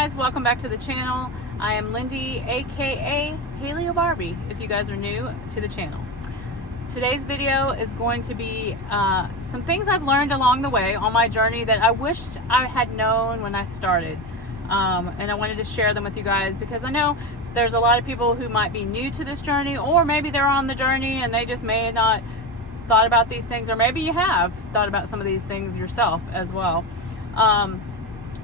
guys, welcome back to the channel. I am Lindy, aka Paleobarbie, if you guys are new to the channel. Today's video is going to be some things I've learned along the way on my journey that I wished I had known when I started. And I wanted to share them with you guys because I know there's a lot of people who might be new to this journey, or maybe they're on the journey and they just may have not thought about these things, or maybe you have thought about some of these things yourself as well.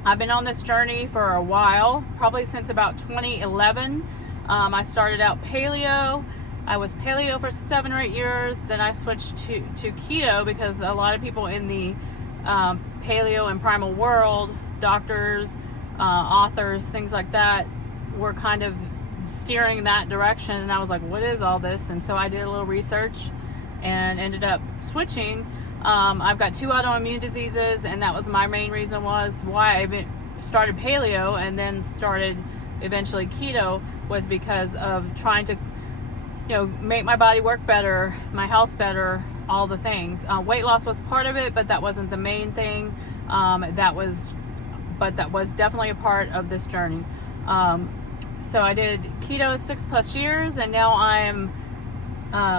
I've been on this journey for a while, probably since about 2011. I started out paleo. I was paleo for 7 or 8 years. Then I switched to keto because a lot of people in the paleo and primal world, doctors, authors, things like that, were kind of steering that direction. And I was like, what is all this? And so I did a little research and ended up switching. I've got 2 autoimmune diseases, and that was my main reason was why I started paleo and then started eventually keto, was because of trying to, make my body work better, my health better, all the things. Weight loss was part of it, but that wasn't the main thing. That was definitely a part of this journey. So I did keto 6+ years, and now I'm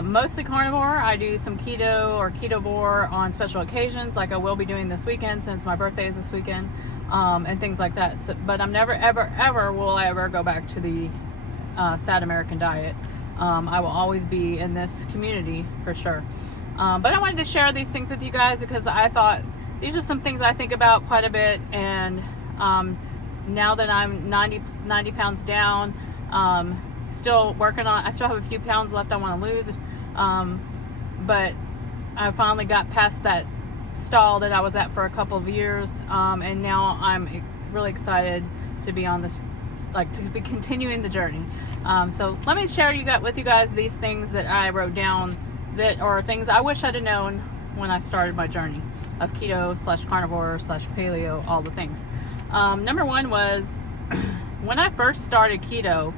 mostly carnivore. I do some keto or ketovore on special occasions, like I will be doing this weekend since my birthday is this weekend, and things like that. So, but I'm never, ever will I ever go back to the sad American diet. I will always be in this community for sure. But I wanted to share these things with you guys because I thought these are some things I think about quite a bit. And now that I'm 90 pounds down, still working on, I still have a few pounds left I want to lose, but I finally got past that stall that I was at for a couple of years, and now I'm really excited to be on this, to be continuing the journey. So let me share with you guys these things that I wrote down that are things I wish I'd have known when I started my journey of keto / carnivore / paleo, all the things. Number one was when I first started keto,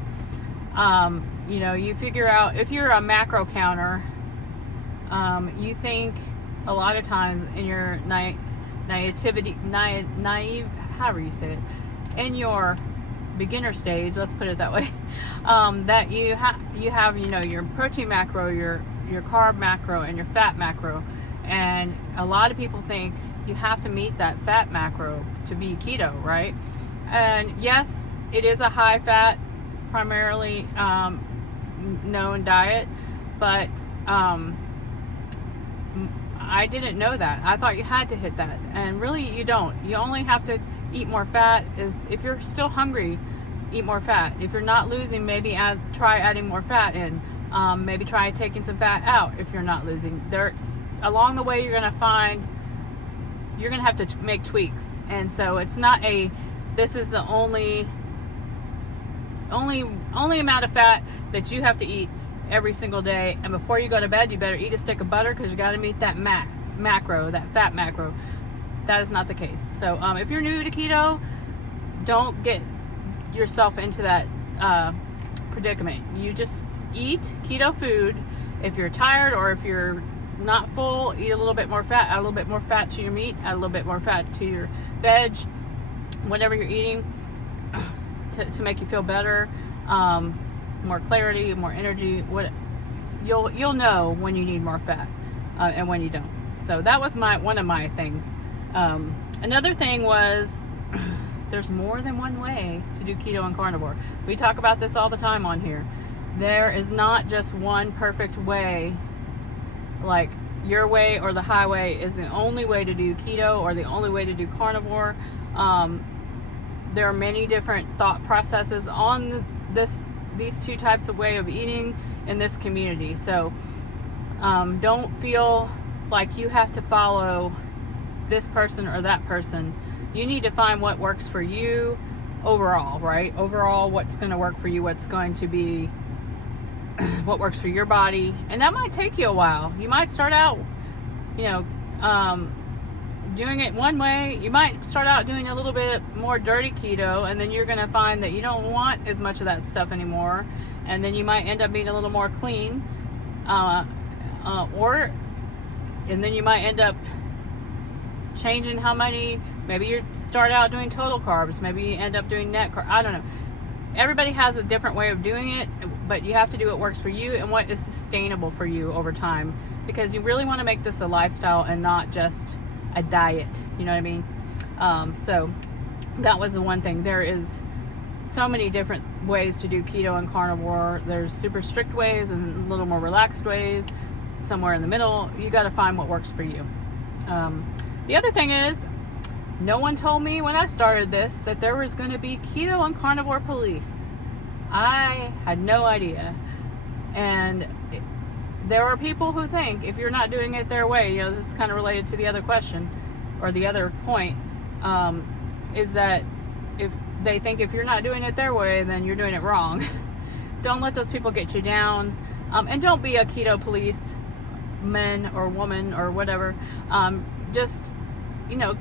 you figure out if you're a macro counter, you think a lot of times in your naive, however you say it, in your beginner stage, let's put it that way, that you have your protein macro, your carb macro, and your fat macro. And a lot of people think you have to meet that fat macro to be keto, right? And yes, it is a high fat, primarily known diet, but I didn't know that. I thought you had to hit that, and really you don't. You only have to eat more fat. If you're still hungry, eat more fat. If you're not losing, maybe try adding more fat in. Maybe try taking some fat out if you're not losing. Along the way, you're gonna have to make tweaks. And so it's not this is the only amount of fat that you have to eat every single day, and before you go to bed you better eat a stick of butter because you got to meet that macro, that fat macro. That is not the case. So if you're new to keto, don't get yourself into that predicament. You just eat keto food. If you're tired or if you're not full, eat a little bit more fat, add a little bit more fat to your meat, add a little bit more fat to your veg, whatever you're eating, to make you feel better, more clarity, more energy. You'll know when you need more fat and when you don't. So that was one of my things. Another thing was there's more than one way to do keto and carnivore. We talk about this all the time on here. There is not just one perfect way, like your way or the highway is the only way to do keto or the only way to do carnivore. There are many different thought processes on these 2 types of way of eating in this community. So don't feel like you have to follow this person or that person. You need to find what works for you overall, right? Overall, what's going to work for you, what's going to be what works for your body. And that might take you a while. You might start out doing it one way. You might start out doing a little bit more dirty keto, and then you're going to find that you don't want as much of that stuff anymore, and then you might end up being a little more clean, and then you might end up changing how many Maybe you start out doing total carbs. Maybe you end up doing net carbs. I don't know. Everybody has a different way of doing it, but you have to do what works for you and what is sustainable for you over time, because you really want to make this a lifestyle and not just a diet. You know what I mean? So that was the one thing. There is so many different ways to do keto and carnivore. There's super strict ways and a little more relaxed ways, somewhere in the middle. You got to find what works for you. The other thing is, no one told me when I started this that there was going to be Keto and Carnivore Police. I had no idea. And there are people who think if you're not doing it their way, you know, this is kind of related to the other question, or the other point, is that if they think if you're not doing it their way, then you're doing it wrong. Don't let those people get you down. And don't be a keto police man or woman or whatever. Just, you know,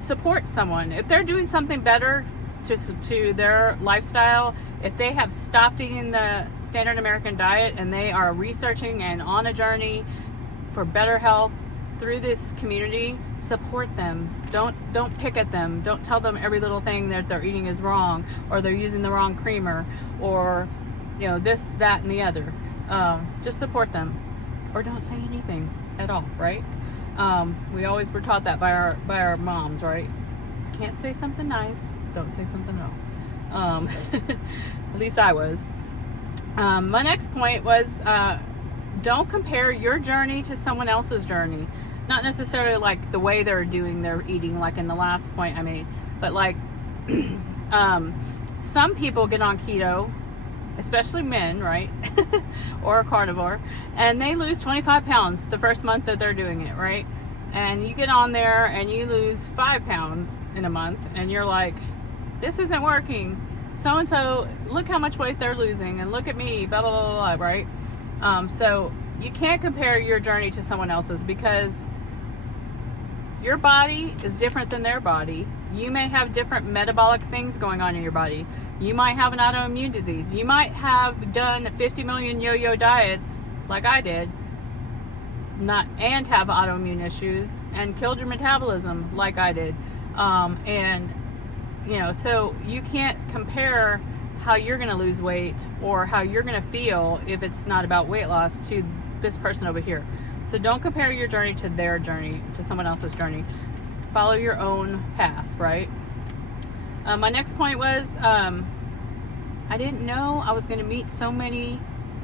support someone. If they're doing something better to their lifestyle, if they have stopped eating the standard American diet and they are researching and on a journey for better health through this community, support them. Don't pick at them. Don't tell them every little thing that they're eating is wrong, or they're using the wrong creamer, or, you know, this, that, and the other. Just support them, or don't say anything at all, right? We always were taught that by our moms, right? Can't say something nice, don't say something at all. At least I was. My next point was, don't compare your journey to someone else's journey. Not necessarily like the way they're doing their eating, like in the last point I made, but like some people get on keto, especially men, right? Or a carnivore, and they lose 25 pounds the first month that they're doing it, right? And you get on there and you lose 5 pounds in a month, and you're like, this isn't working. So and so, look how much weight they're losing, and look at me, blah blah blah, blah, right? So you can't compare your journey to someone else's, because your body is different than their body. You may have different metabolic things going on in your body. You might have an autoimmune disease. You might have done 50 million yo-yo diets like I did, and have autoimmune issues and killed your metabolism like I did. And you know, so you can't compare how you're going to lose weight or how you're going to feel if it's not about weight loss to this person over here. So don't compare your journey to their journey, to someone else's journey. Follow your own path, right? My next point was, I didn't know I was going to meet so many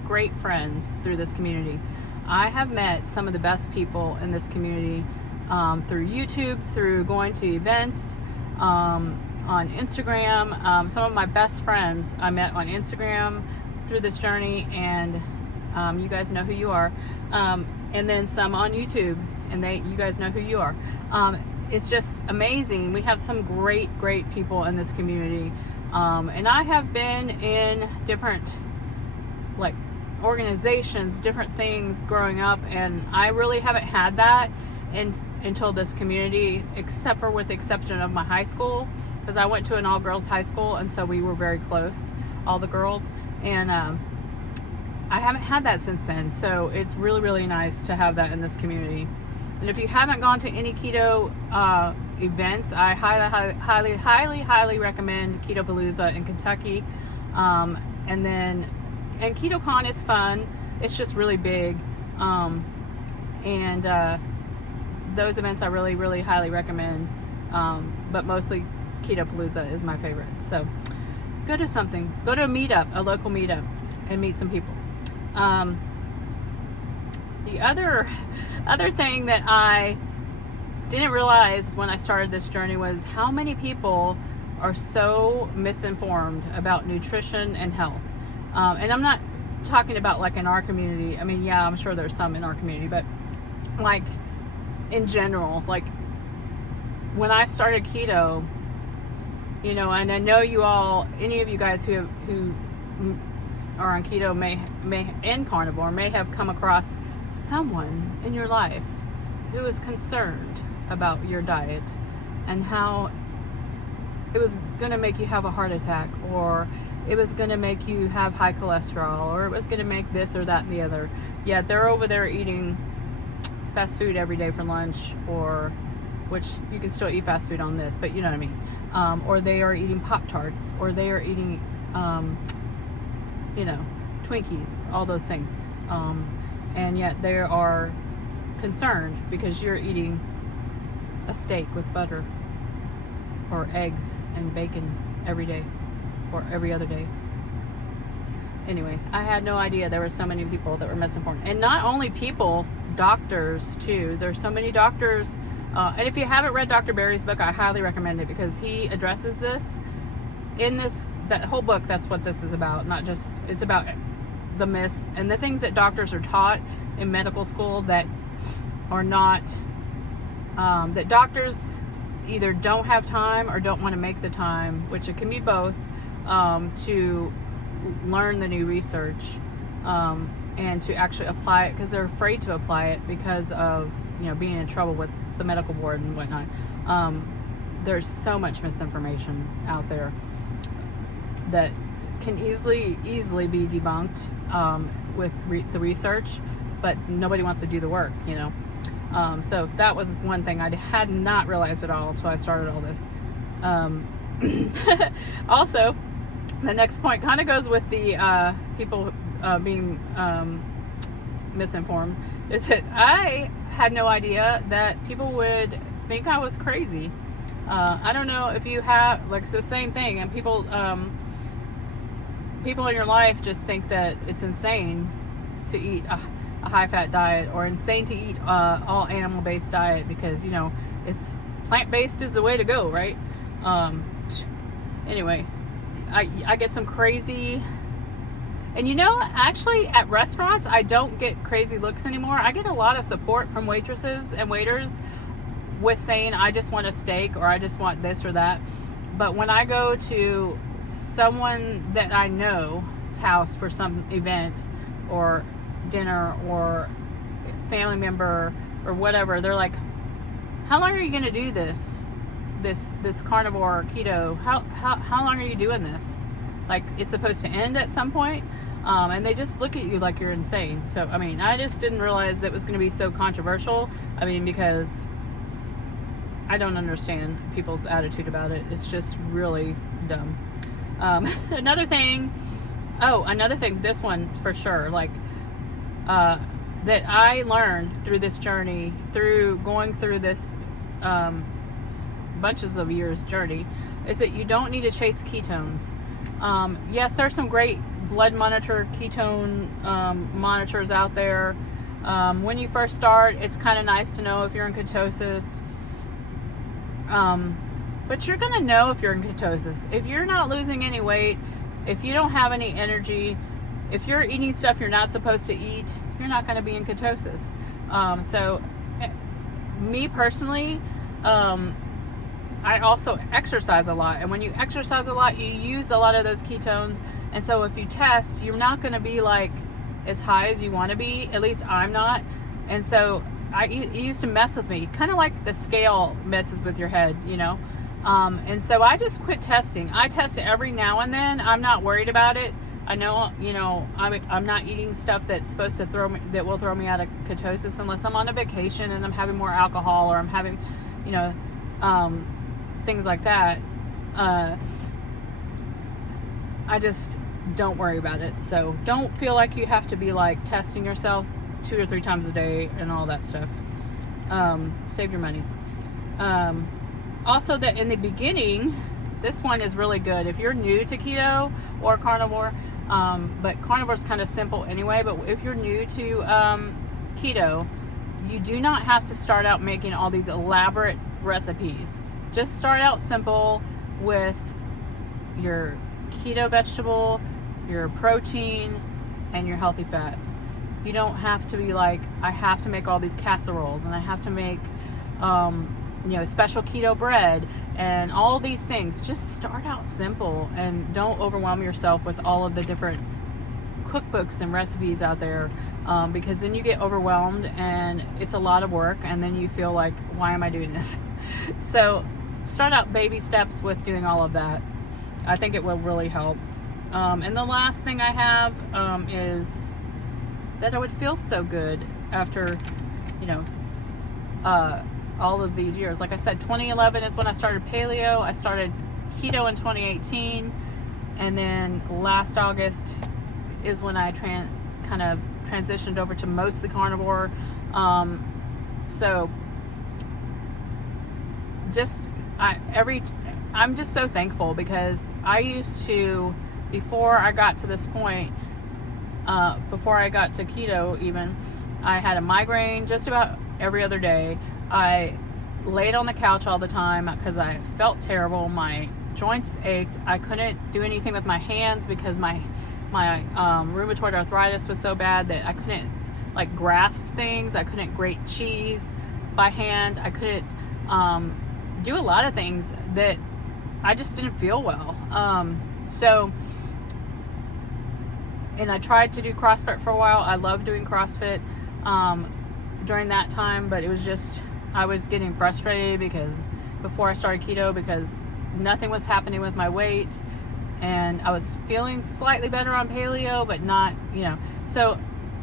great friends through this community. I have met some of the best people in this community through YouTube, through going to events, on Instagram. Some of my best friends I met on Instagram through this journey, and you guys know who you are. And then some on YouTube, and you guys know who you are. It's just amazing. We have some great people in this community. And I have been in different like organizations, different things growing up, and I really haven't had that until this community, except for with the exception of my high school, because I went to an all-girls high school, and so we were very close, all the girls, and I haven't had that since then. So it's really nice to have that in this community. And if you haven't gone to any keto events, I highly recommend Ketopalooza in Kentucky. And KetoCon is fun. It's just really big. Those events I really highly recommend. But mostly Ketopalooza is my favorite. So go to something. Go to a meetup, a local meetup, and meet some people. The other thing that I didn't realize when I started this journey was how many people are so misinformed about nutrition and health. And I'm not talking about like in our community. I mean, yeah, I'm sure there's some in our community, but like in general, like when I started keto, you know, and I know you all, any of you guys who are on keto may and carnivore may have come across someone in your life who was concerned about your diet and how it was going to make you have a heart attack, or it was going to make you have high cholesterol, or it was going to make this or that and the other. Yet they're over there eating fast food every day for lunch, or which you can still eat fast food on this, but you know what I mean. Or they are eating Pop-Tarts, or they are eating, you know, Twinkies, all those things. And yet they are concerned because you're eating a steak with butter or eggs and bacon every day or every other day. Anyway, I had no idea there were so many people that were misinformed. And not only people, doctors too. There's so many doctors. And if you haven't read Dr. Berry's book, I highly recommend it, because he addresses this in that whole book. That's what this is about. Not just, it's about the myths and the things that doctors are taught in medical school that are not, that doctors either don't have time or don't want to make the time, which it can be both, to learn the new research and to actually apply it, because they're afraid to apply it because of, you know, being in trouble with the medical board and whatnot. There's so much misinformation out there that can easily be debunked with the research, but nobody wants to do the work, you know. So that was one thing I had not realized at all until I started all this. Also, the next point kind of goes with the people being misinformed, is that I had no idea that people would think I was crazy. I don't know if you have, like, it's the same thing, and people in your life just think that it's insane to eat a high-fat diet, or insane to eat all animal-based diet, because, you know, it's plant-based is the way to go, right? Anyway, I get some crazy, and you know, actually at restaurants I don't get crazy looks anymore. I get a lot of support from waitresses and waiters with saying, I just want a steak, or I just want this or that. But when I go to someone that I know's house for some event or dinner or family member or whatever, they're like, how long are you going to do this carnivore keto? How long are you doing this? Like, it's supposed to end at some point. And they just look at you like you're insane. So, I mean, I just didn't realize that it was going to be so controversial. I mean, because I don't understand people's attitude about it. It's just really dumb. Another thing, this one for sure, like, that I learned through this journey, through going through this bunches of years journey, is that you don't need to chase ketones. Yes, there's some great blood monitor ketone monitors out there. When you first start, it's kind of nice to know if you're in ketosis. But you're gonna know if you're in ketosis if you're not losing any weight, if you don't have any energy, if you're eating stuff you're not supposed to eat. You're not going to be in ketosis. So me personally, I also exercise a lot, and when you exercise a lot, you use a lot of those ketones. And so if you test, you're not going to be like as high as you want to be. At least I'm not. And so it used to mess with me, kind of like the scale messes with your head, you know. And so I just quit testing. I test it every now and then. I'm not worried about it. I know, you know, I'm not eating stuff that's supposed to that will throw me out of ketosis, unless I'm on a vacation and I'm having more alcohol, or I'm having, you know, things like that. I just don't worry about it. So don't feel like you have to be like testing yourself 2 or 3 times a day and all that stuff. Save your money. Also, that in the beginning, this one is really good if you're new to keto or carnivore. But carnivore is kind of simple anyway. But if you're new to keto, you do not have to start out making all these elaborate recipes. Just start out simple with your keto vegetable, your protein, and your healthy fats. You don't have to be like, I have to make all these casseroles, and I have to make you know, special keto bread and all these things. Just start out simple and don't overwhelm yourself with all of the different cookbooks and recipes out there, because then you get overwhelmed and it's a lot of work, and then you feel like, why am I doing this? So start out baby steps with doing all of that. I think it will really help. And the last thing I have is that I would feel so good after, you know, all of these years. Like I said, 2011 is when I started paleo. I started keto in 2018, and then last August is when I kind of transitioned over to mostly carnivore. So I'm just so thankful, because I used to, before I got to this point, before I got to keto even, I had a migraine just about every other day. I laid on the couch all the time because I felt terrible. My joints ached. I couldn't do anything with my hands because my rheumatoid arthritis was so bad that I couldn't like grasp things. I couldn't grate cheese by hand. I couldn't do a lot of things that I just didn't feel well. And I tried to do CrossFit for a while. I loved doing CrossFit during that time, but it was just, I was getting frustrated because before I started keto, because nothing was happening with my weight, and I was feeling slightly better on paleo, but not, so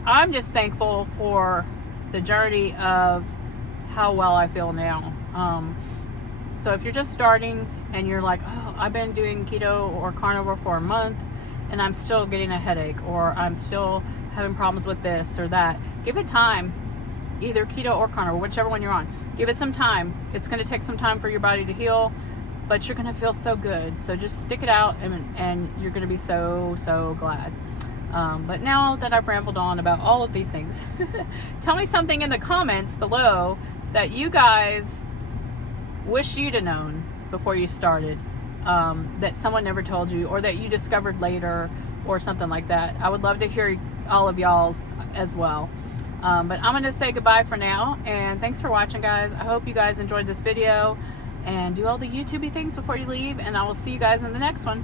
I'm just thankful for the journey of how well I feel now. So if you're just starting and you're like, oh, I've been doing keto or carnivore for a month and I'm still getting a headache, or I'm still having problems with this or that, give it time. Either keto or carnivore, whichever one you're on, give it some time. It's going to take some time for your body to heal, but you're going to feel so good. So just stick it out, and you're going to be so glad. But now that I've rambled on about all of these things, tell me something in the comments below that you guys wish you'd have known before you started, that someone never told you, or that you discovered later, or something like that. I would love to hear all of y'all's as well. But I'm going to say goodbye for now, and thanks for watching, guys. I hope you guys enjoyed this video, and do all the YouTube-y things before you leave, and I will see you guys in the next one.